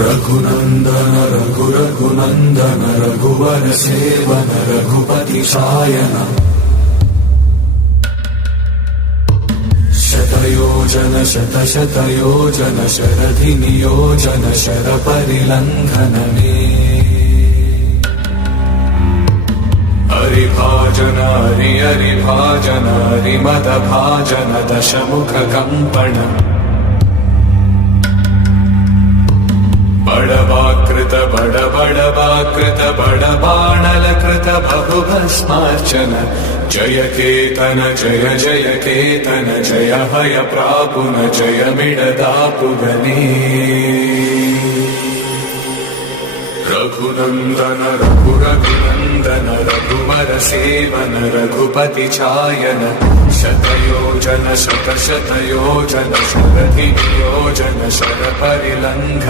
रघुनन्दन रघुनन्दन रघुवर सेवन रघुपति शायन शतयोजन शतशतयोजन शरधि नियोजन शरपरिलङ्घन मे हरिभाजन हरिभाजन हरिमदभाजन दशमुख कम्पण बड़वाकृत बड़वाकृत बड़बाणलकृत बहुभस्मार्चन जय केतन जय जय केतन जय हय प्रापुन जय मिडदापुगने रघुनन्दन रघुनन्दन रघुवर सेवन रघुपति चायन शतयोजन शतशतयोजन शरधि नियोजन शरपरिलङ्घन